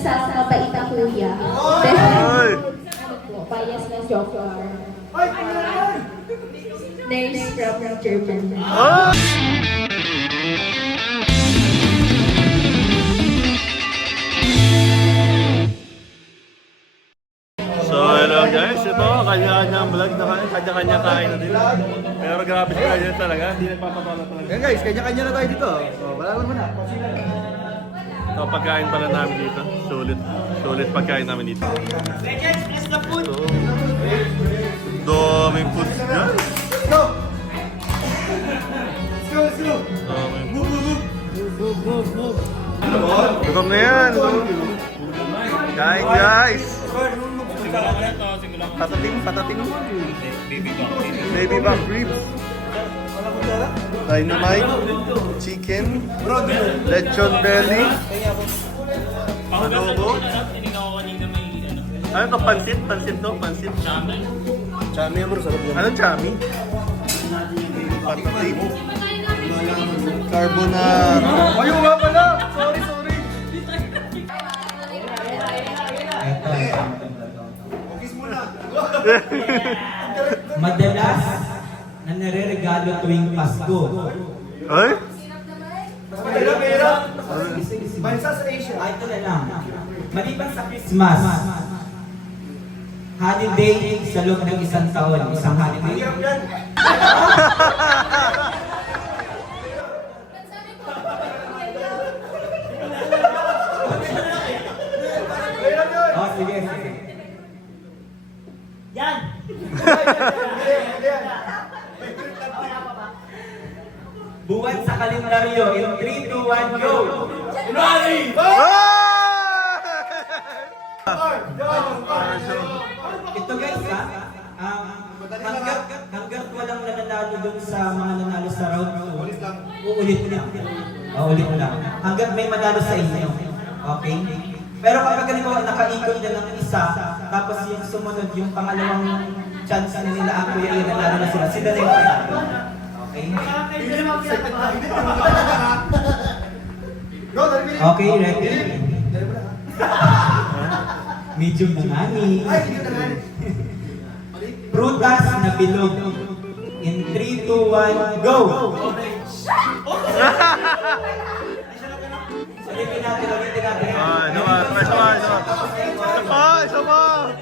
sa mabait na kuya. Ay! Bias na joker. Nurse from Germany. Ah! So hello guys, ito kanya-kanyang vlog na kain, kanya-kanya kain na din. Pero grabe si Kanya talaga, hindi nagpapatala talaga. Yan guys, kanya-kanya na tayo dito. Oh, balawan mo na. Ito pagkain pala namin dito, sulit. Sulit pagkain namin dito. So, daming food guys. Go! Let's go! Daming Move, move, move! gutom na yan. Kain guys. Patating. Baby back ribs. Dynamite. Chicken. Lechon belly. Adobo. Ano to? Pansit? Pansit to? Pansit? Chami bro, sarap yan. Anong chami? Patating. Carbonara. Ayaw nga pala! Sorry! Focus muna! Madalas na nare-regalo tuwing Pasko. Ay? Pera! Bansa sa Asia. Ito na lang. Maliban sa Christmas, holiday sa loob ng isang taon, isang holiday. Hirap yan! Oh, sige. Buwan sa kalendaryo in 3, 2, 1, go! Ito guys ha, hanggat walang nananalo dun sa mga nanalo sa round 2, uulit lang. Ulit lang. Hanggat may manalo sa inyo. Okay? Pero kapag halimbawa nakaikot na ng isa, tapos yung sumunod, yung pangalawang chance na nila ang kuya yung nanalo na sila na yung panalo. Okay? Okay, ready? Medium na ngani. Prutas na bilog. In 3, 2, 1, go! Ulitin natin. Isa pa!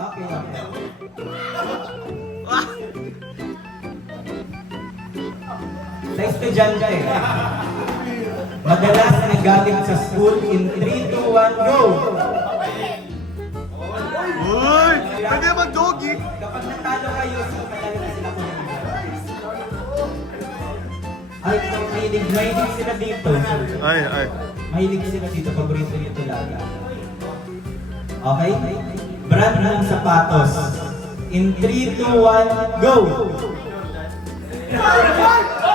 Okay. Sa estudyante, madalas nagaling sa school in 3, 2, 1, go! Uy! Pwede ba doggy? Kapag natalo kayo, so matalo na sila po. Ay, mahilig sila dito. Ay. Mahilig sila dito, paborito niyo talaga. Okay? Brand ng sapatos. In 3, 2, 1, go!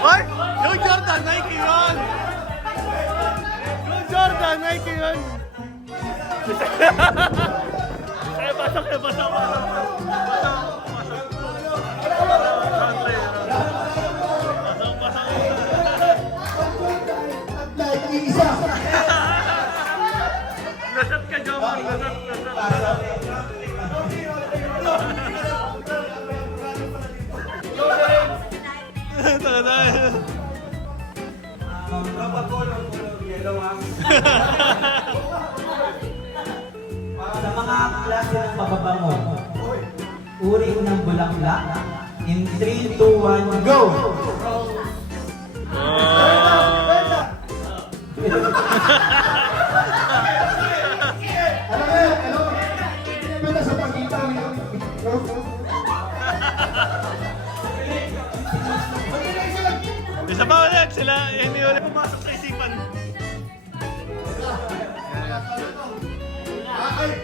Ay! Yung Jordan, Nike yun! Yung Jordan, Nike yun! Ay, pasok. Nasat ka, Jomar. Sa mga klase ng mababango, uri ng bulaklak, in 3, 2, 1, go! Isa pa ulit sila, hindi ulit pumasok sa isipan.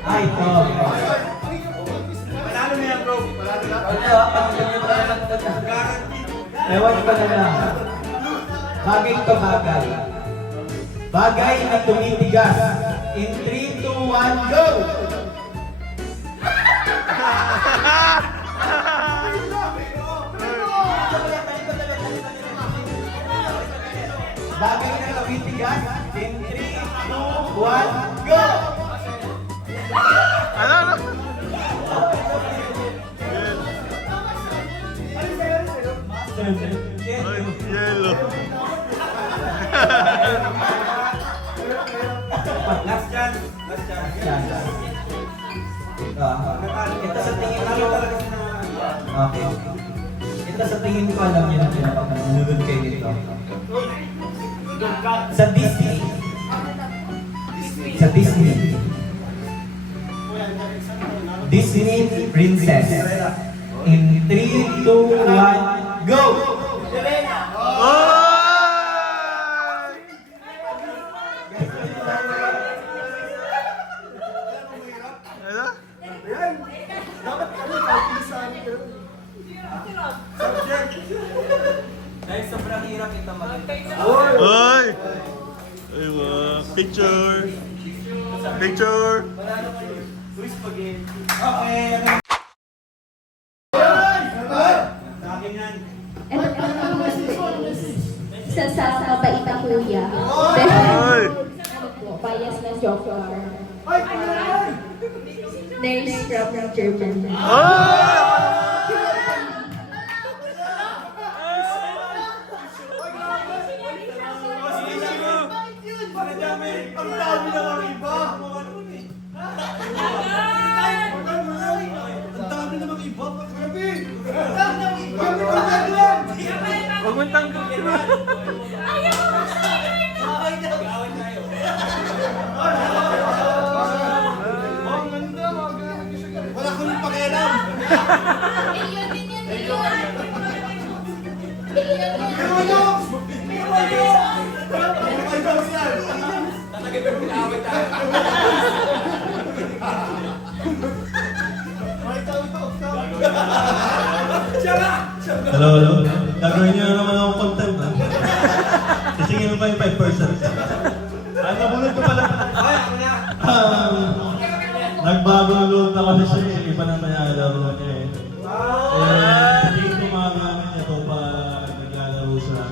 Ay, ito. Panalo na yan bro! Panalo na! Ewan ko na lang. Bagay to bagay. Bagay na tumitigas. In 3, 2, 1, go! Lagay na tawitigas. In 3, 2, 1, go! Ano? Ay, yellow. Last chance. Last chance. Ito sa tingin ko. Okay. Ito sa tingin ko alam niyo na pinapakasunod kayo dito. Sa Disney. Sa Disney. Disney Princess. In 3, 2, 1, go! Oy! Ano? Ayan. Dapat kami kalkulisan. Subject. Dahil sobrang hirap ito mag-ito. Oy! Ay, wow. Picture. Picture. Okay. Isa sa mabait na kuya. Oy! Bias na joker. Ay, ay! Nurse from Germany. Oy! Ang dami na mga iba. Ang dami na mga iba. Grabe! Grabe ka gagawin! Huwag mong tanggapin. Ang ganda, wala kang pakialam. Hello, hello. Gagawin niyo na naman ako content, ha? Sisingin mo pa yung 5%. Nabunod ko pala. Nagbago ng loob na kasi siya, eh. Iba na naglalaro niya, eh. Hindi ko magamit niya ito pa naglalaro siya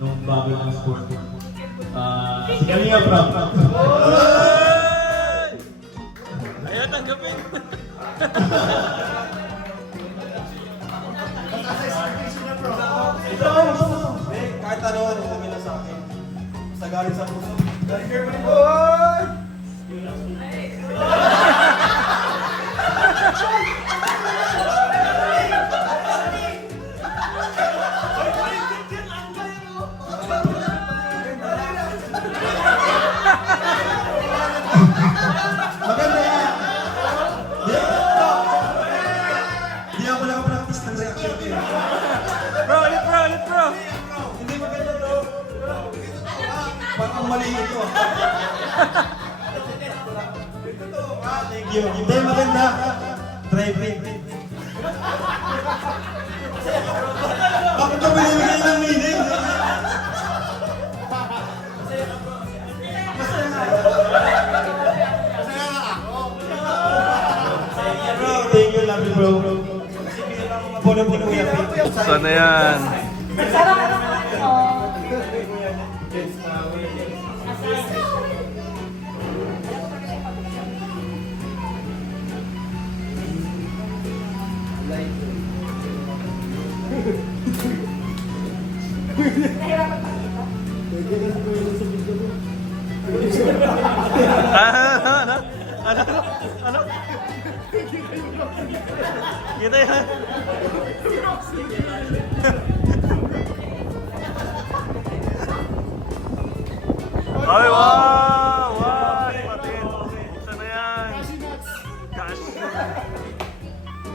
nung bago ng sport. Si Kalinga Prab. Ayaw tanggapin. Kahit ano, kami na sa akin. Basta galing sa puso. Galing Germany, boy! Maganda yan! Hindi ako nakapractice ng reaction, eh. Bro, ulit bro, ulit bro. Hindi maganda to. Parang mali ito, ah. Thank you. Hindi maganda. Try, try. Bakit ito binibigay ng meaning? Bro, thank you, love you, bro. Puno-puno yan. Sana yan. Ano? Ano? Ano? Kita yan. Ay, wow! Wow! Patin. Sana yan. Cash.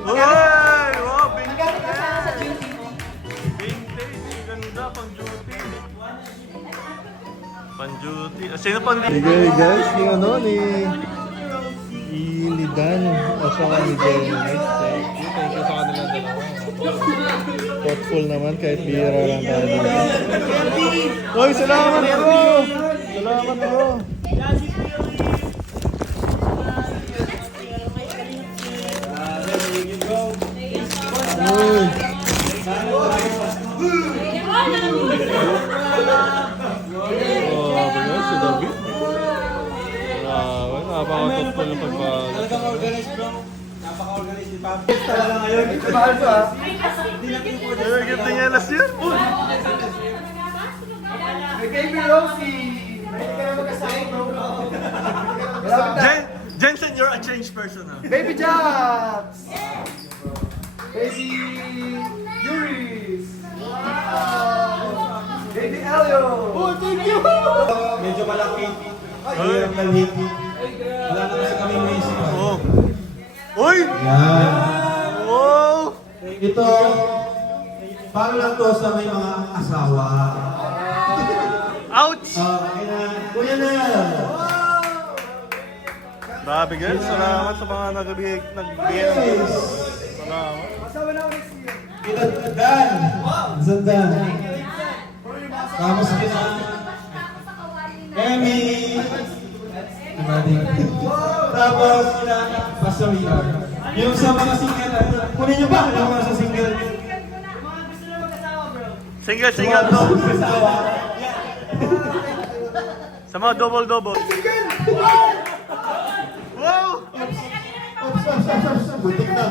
Uy! Wow! Vintage! Vintage! Ganda, pang duty. Pang duty. Sino pang duty? Sige guys, ni ano ni Dan at saka ni Jenny. Thank you sa kanilang dalawa. Thoughtful naman kahit bira lang tayo. Hoy, salamat bro! Salamat bro! Uy! football ng pagbago. Talagang organized bro. Napaka-organized ni Pam. Talaga ngayon. Mahal ko ha. Hindi natin yung order. Ay, ganda niya last year. May baby Rosie. May ka na mag-asama bro. Jensen, you're a changed person now. Baby Jax! Baby Yuris! Wow! Baby Elio! Oh, thank you! Medyo malaki. Hirap ng hit. Wala na kasi kami maisip. Oh. Uy! Yan. Wow! Ito, para lang to sa may mga asawa. Ouch! Kuya na! Grabe guys, salamat sa mga nagbigay ng gift. Salamat. Dan! Zandan! Tapos kita Emmy! Tapos kita Pastor Yar. Yung sa mga single, kunin nyo ba? Yung mga sa single. Single to. Sa mga double. Wow! Butik na.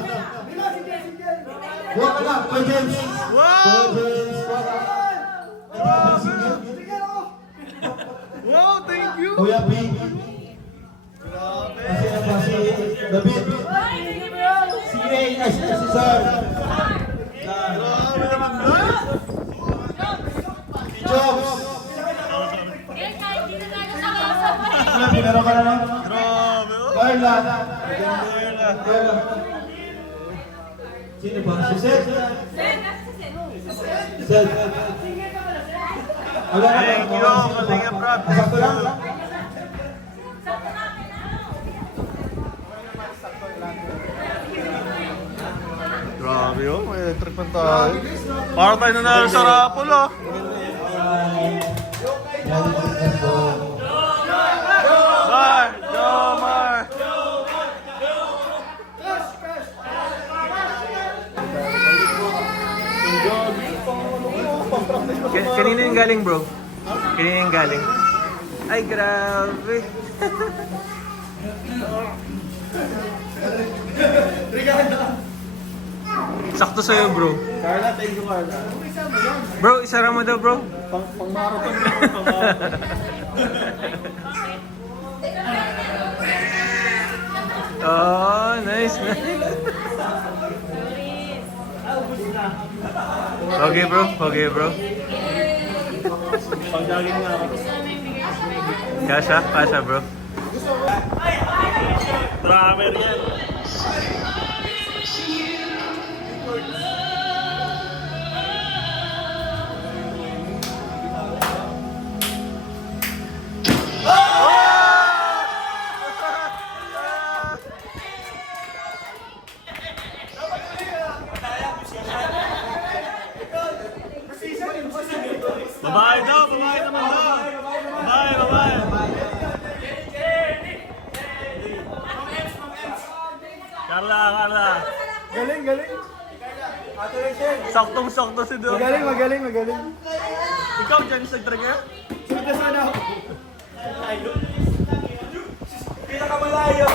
Buwak ka na, Kuya James. Wow! Wow, thank you! Kuya B. Kasi na ba si David? Si Ray, si Sar. Grabe naman guys! Si Jobs. Ano, pinaro ka na lang? Grabe! Oh. Carla. Carla. Sino ba? Si Seth? Seth. Wala na. Thank you, Kalinga Prab. Sakto lang. Grabe oh, may electric pa tayo. Para tayo nanalo sa raffle oh. Mar! Jomar! Kanina yung galing, bro? Kanina yung galing? Ay, grabe. Sakto sa'yo, bro. Carla, thank you, Carla. Bro, isara mo daw, bro. Pang-marathon na Oh, nice. Okay, bro. Okay, bro. Pang-jogging nga ako. Kasha, bro. Drummer yan. Babae naman daw. Babae. Carla. Galing. Ate Rachel. Saktong-sakto si Doc. Magaling. Ikaw, Janice, nag-trigger? Sunod na sana. Pinakamalayo.